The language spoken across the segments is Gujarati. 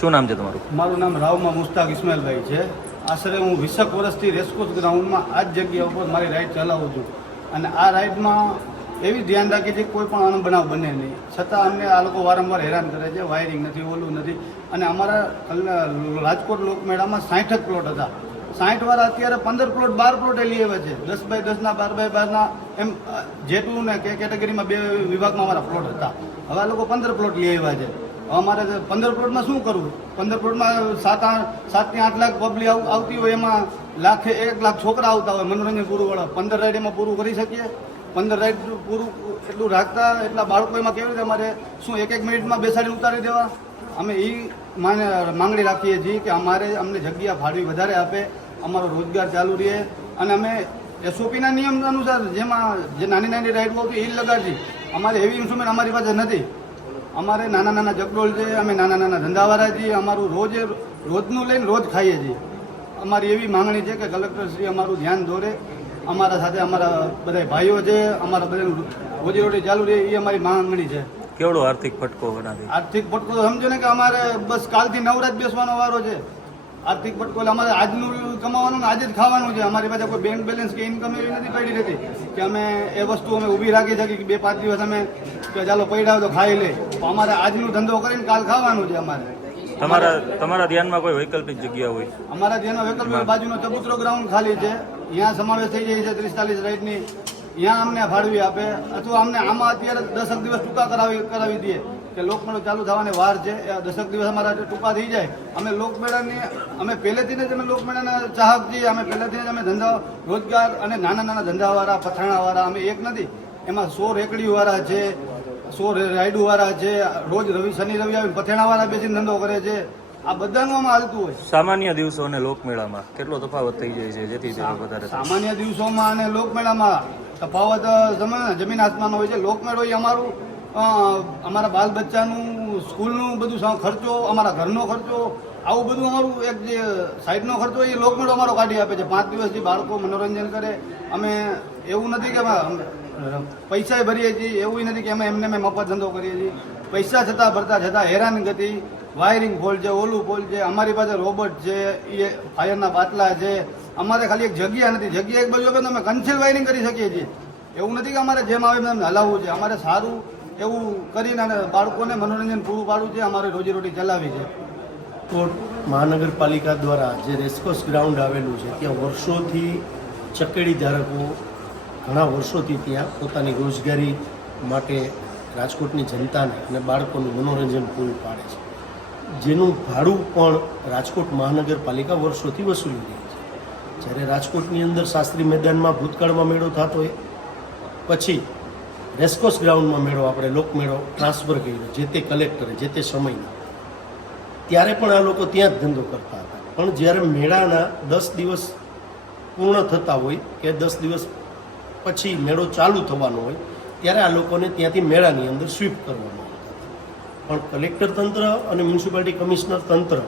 શું નામ છે તમારું? મારું નામ રાવમાં મુસ્તાક ઇસ્માઇલભાઈ છે. આશરે હું 20 વર્ષથી રેસકોર્સ ગ્રાઉન્ડમાં આ જ જગ્યા ઉપર મારી રાઇડ ચલાવું છું અને આ રાઇડમાં એવી ધ્યાન રાખી છે કોઈ પણ અનબનાવ બને નહીં. છતાં અમને આ લોકો વારંવાર હેરાન કરે છે. વાયરિંગ નથી, ઓલું નથી. અને અમારા રાજકોટ લોકમેળામાં 60 પ્લોટ હતા. 60 વાળા અત્યારે 15 પ્લોટ 12 પ્લોટે લઈ આવ્યા છે. 10x10ના 12x12ના એમ જેટલું ને કે કેટેગરીમાં 2 વિભાગમાં અમારા પ્લોટ હતા. હવે આ લોકો 15 પ્લોટ લઈ આવ્યા છે. અમારે 15 પ્લોટમાં શું કરવું? 15 પ્લોટમાં 7 થી 8 લાખ પબ્લિક આવતી હોય, એમાં 1 લાખ છોકરા આવતા હોય મનોરંજન પૂરું વાળા. 15 રાઇડ એમાં પૂરું કરી શકીએ? 15 રાઇડ પૂરું એટલું રાખતા એટલા બાળકો એમાં કેવી રીતે અમારે શું 1 મિનિટમાં બેસાડી ઉતારી દેવા? અમે એ માંગણી રાખીએ છીએ કે અમને જગ્યા ફાળવી વધારે આપે, અમારો રોજગાર ચાલુ રહે અને અમે SOPના નિયમ અનુસાર જેમાં જે નાની નાની રાઇડ હોતી એ લગાડતી. અમારે એવી ઇન્સ્ટ્રુમેન્ટ અમારી પાસે નથી. અમારે નાના નાના જગડોળ છે, અમે નાના નાના ધંધાવાળા છીએ. અમારું રોજનું લઈને રોજ ખાઈએ છીએ. અમારી એવી માંગણી છે કે કલેક્ટરશ્રી અમારું ધ્યાન દોરે. અમારા સાથે અમારા બધા ભાઈઓ છે, અમારા બધાનું રોજીરોટી ચાલુ રહે એ અમારી માંગણી છે. કેવડો આર્થિક ફટકો બનાવી? આર્થિક ફટકો સમજો ને કે અમારે બસ કાલથી નવરાત બેસવાનો વારો છે. આર્થિક ફટકો એટલે અમારે આજનું કમાવાનું ને આજે જ ખાવાનું છે. અમારી પાસે કોઈ બેંક બેલેન્સ કે ઇન્કમ એવી નથી પડી રહેતી કે અમે એ વસ્તુ અમે ઊભી રાખી શકીએ કે 2-5 દિવસ અમે કે ચાલો પડ્યા તો ખાઈ લે. અમારે આજનું ધંધો કરીને કાલ ખાવાનું છે. અમારે તમારા ધ્યાનમાં કોઈ વૈકલ્પિક જગ્યા હોય? અમારા ધ્યાનમાં વૈકલ્પિક બાજુનો ચબુતરો ગ્રાઉન્ડ ખાલી છે, ત્યાં સમાવેશ થઈ જાય છે 30-40 રાઇડની. ત્યાં અમને ફાળવી આપે અથવા અમને આમાં અત્યારે 10 દિવસ ટૂંકા કરાવી દઈએ કે લોકમેળો ચાલુ થવાની વાર છે. 10 દિવસ અમારા ટૂંકા થઈ જાય. અમે લોકમેળાની અમે પહેલેથી જ અમે લોકમેળાના ચાહક છીએ. અમે પહેલેથી જ અમે ધંધા રોજગાર અને નાના નાના ધંધાવાળા પથાણાવાળા અમે એક નથી. એમાં 100 રેકડીવાળા છે, 100 રાઈડુવાળા છે. રોજ શનિ રવિ આવી પથેણાવાળા બેસીને ધંધો કરે છે. આ બધાનું આમાં હાલતું હોય. સામાન્ય દિવસો અને લોકમેળામાં કેટલો તફાવત થઈ જાય છે જેથી વધારે? સામાન્ય દિવસોમાં અને લોકમેળામાં તફાવત જમીન આસમાન હોય છે. લોકમેળો એ અમારા બાલ બચ્ચાનું સ્કૂલનું બધું ખર્ચો, અમારા ઘરનો ખર્ચો, આવું બધું અમારું એક જે સાઈડનો ખર્ચો એ લોકમેળો અમારો કાઢી આપે છે. 5 દિવસથી બાળકો મનોરંજન કરે. અમે એવું નથી કે પૈસા ભરીએ છીએ, એવું નથી કે અમે એમને મફત ધંધો કરીએ છીએ. પૈસા ભરતા હેરાનગતિ, વાયરિંગ ફોલ્ટ છે, ઓલું ફોલ્ટ છે. અમારી પાસે રોબોટ છે, એ ફાયરના બાટલા છે. અમારે ખાલી એક જગ્યા નથી. જગ્યા એક બાજુ આપે તો અમે કન્સીલ વાયરિંગ કરી શકીએ છીએ. એવું નથી કે અમારે જેમ આવે એમ હલાવવું છે. અમારે સારું એવું કરીને અને બાળકોને મનોરંજન પૂરું પાડવું છે. અમારે રોજીરોટી ચલાવી છે. રાજકોટ મહાનગરપાલિકા દ્વારા જે રેસકોર્સ ગ્રાઉન્ડ આવેલું છે ત્યાં વર્ષોથી ચકેડી ધારકો ઘણા વર્ષોથી ત્યાં પોતાની રોજગારી માટે રાજકોટની જનતાને અને બાળકોનું મનોરંજન પૂરું પાડે છે, જેનું ભાડું પણ રાજકોટ મહાનગરપાલિકા વર્ષોથી વસૂલી રહી છે. જ્યારે રાજકોટની અંદર શાસ્ત્રી મેદાનમાં ભૂતકાળમાં મેળો થતો હોય, પછી રેસકોર્સ ગ્રાઉન્ડમાં મેળો આપણે લોકમેળો ટ્રાન્સફર કર્યો જે તે કલેક્ટરે જે તે સમયમાં, ત્યારે પણ આ લોકો ત્યાં જ ધંધો કરતા હતા. પણ જ્યારે મેળાના 10 દિવસ પૂર્ણ થતા હોય કે 10 દિવસ પછી મેળો ચાલુ થવાનો હોય ત્યારે આ લોકોને ત્યાંથી મેળાની અંદર સ્વીપ કરવામાં આવતા. પણ કલેક્ટર તંત્ર અને મ્યુનિસિપાલિટી કમિશનર તંત્ર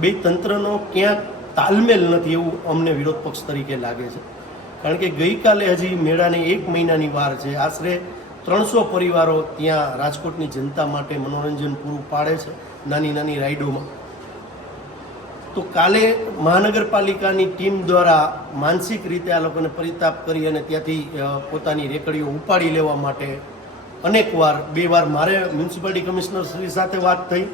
બે તંત્રનો ક્યાંક તાલમેલ નથી એવું અમને વિરોધ પક્ષ તરીકે લાગે છે. કારણ કે ગઈકાલે હજી મેળાને 1 મહિનાની વાર છે. આશરે 300 પરિવારો ત્યાં રાજકોટની જનતા માટે મનોરંજન પૂરું પાડે છે નાની નાની રાઈડોમાં. તો કાલે મહાનગરપાલિકાની ટીમ દ્વારા માનસિક રીતે આ લોકોને પરિતાપ કરી અને ત્યાંથી પોતાની રેકડીઓ ઉપાડી લેવા માટે અનેકવાર 2 વાર મારે મ્યુનિસિપાલિટી કમિશનર શ્રી સાથે વાત થઈ.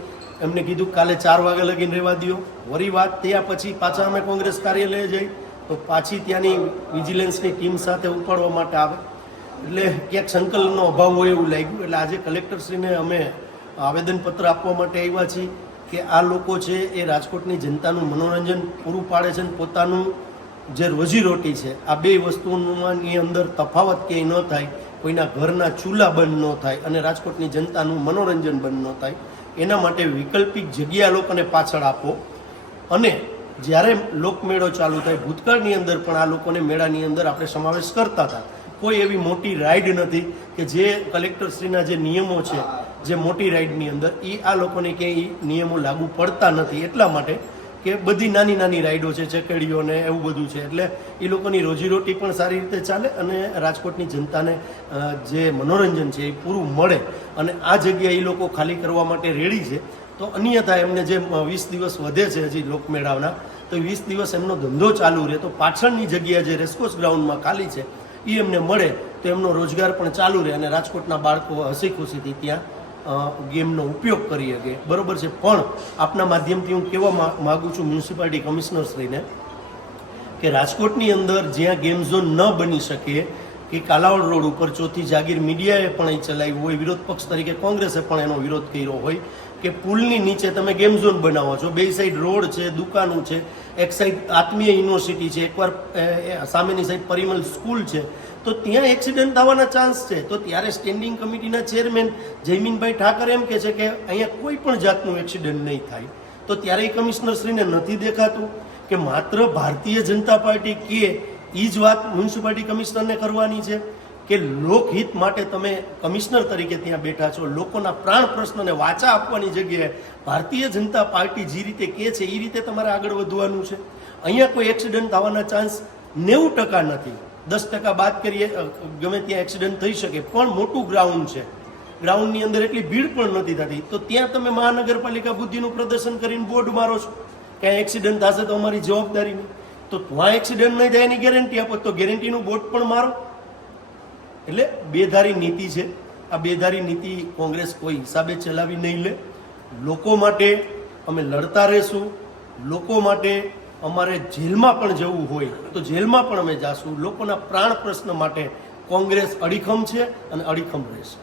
એમને કીધું કાલે 4 વાગ્યા લગીને રહેવા દો. વળી વાત થયા પછી પાછા અમે કોંગ્રેસ કાર્યાલયે જઈ તો પાછી ત્યાંની વિજિલન્સની ટીમ સાથે ઉપાડવા માટે આવે. એટલે ક્યાંક સંકલનનો અભાવ હોય એવું લાગ્યું. એટલે આજે કલેક્ટરશ્રીને અમે આવેદનપત્ર આપવા માટે આવ્યા છીએ કે આ લોકો છે એ રાજકોટની જનતાનું મનોરંજન પૂરું પાડે છે અને પોતાનું જે રોજીરોટી છે આ બે વસ્તુની અંદર તફાવત ક્યાંય ન થાય, કોઈના ઘરના ચૂલા બંધ ન થાય અને રાજકોટની જનતાનું મનોરંજન બંધ ન થાય, એના માટે વૈકલ્પિક જગ્યા લોકોને પાછળ આપો. અને જ્યારે લોકમેળો ચાલુ થાય, ભૂતકાળની અંદર પણ આ લોકોને મેળાની અંદર આપણે સમાવેશ કરતા હતા. કોઈ એવી મોટી રાઈડ નથી કે જે કલેક્ટરશ્રીના જે નિયમો છે જે મોટી રાઈડની અંદર એ આ લોકોને ક્યાંય નિયમો લાગુ પડતા નથી. એટલા માટે કે બધી નાની નાની રાઈડો છે, ચકેડીઓ ને એવું બધું છે, એટલે એ લોકોની રોજીરોટી પણ સારી રીતે ચાલે અને રાજકોટની જનતાને જે મનોરંજન છે એ પૂરું મળે. અને આ જગ્યા એ લોકો ખાલી કરવા માટે રેડી છે. તો અન્યથા એમને જે 20 દિવસ વધે છે હજી લોકમેળાના, તો 20 દિવસ એમનો ધંધો ચાલુ રહે, તો પાછળની જગ્યા જે રેસકોર્સ ગ્રાઉન્ડમાં ખાલી છે એ એમને મળે તો એમનો રોજગાર પણ ચાલુ રહે અને રાજકોટના બાળકો હસી ખુશીથી ત્યાં ગેમનો ઉપયોગ કરી શકે. બરોબર છે. પણ આપના માધ્યમથી હું કહેવા માગું છું મ્યુનિસિપાલિટી કમિશનરશ્રીને કે રાજકોટની અંદર જ્યાં ગેમ ઝોન ન બની શકે, કે કાલાવડ રોડ ઉપર ચોથી જાગીર મીડિયાએ પણ એ ચલાવ્યું હોય, વિરોધ પક્ષ તરીકે કોંગ્રેસે પણ એનો વિરોધ કર્યો હોય કે પુલની નીચે તમે ગેમ ઝોન બનાવો છો, બે સાઈડ રોડ છે, દુકાનો છે, એક સાઈડ આત્મીય યુનિવર્સિટી છે, એકવાર સામેની સાઈડ પરિમલ સ્કૂલ છે, તો ત્યાં એક્સિડન્ટ થવાના ચાન્સ છે. તો ત્યારે સ્ટેન્ડિંગ કમિટીના ચેરમેન જયમીનભાઈ ઠાકર એમ કહે છે કે અહીંયા કોઈ પણ જાતનું એક્સિડન્ટ નહીં થાય. તો ત્યારે એ કમિશનરશ્રીને નથી દેખાતું કે માત્ર ભારતીય જનતા પાર્ટી કે એ જ વાત મ્યુનિસિપાલિટી કમિશનરને કરવાની છે કે લોકહિત માટે તમે કમિશનર તરીકે ત્યાં બેઠા છો, લોકોના પ્રાણ પ્રશ્નને વાચા આપવાની જગ્યાએ ભારતીય જનતા પાર્ટી જે રીતે કહે છે એ રીતે તમારે આગળ વધવાનું છે. અહીંયા કોઈ એક્સિડન્ટ થવાના ચાન્સ 90% નથી. 10% બાદ કરીએ, ગમે ત્યાં એક્સિડન્ટ થઈ શકે, પણ મોટું ગ્રાઉન્ડ છે, ગ્રાઉન્ડની અંદર એટલી ભીડ પણ નથી થતી. તો ત્યાં તમે મહાનગરપાલિકા બુદ્ધિનું પ્રદર્શન કરીને બોર્ડ મારો છો ક્યાંય એક્સિડન્ટ થશે તો અમારી જવાબદારી નહીં. તો ત્યાં એક્સિડન્ટ નહીં થાય એની ગેરંટી આપો, તો ગેરંટીનું બોર્ડ પણ મારો. એટલે બેધારી નીતિ છે. આ બેધારી નીતિ કોંગ્રેસ કોઈ હિસાબે ચલાવી નહીં લે. લોકો માટે અમે લડતા રહેશું. લોકો માટે અમારે જેલમાં પણ જવું હોય તો જેલમાં પણ અમે જાશું. લોકોના પ્રાણ પ્રશ્ન માટે કોંગ્રેસ અડીખમ છે અને અડીખમ રહેશે.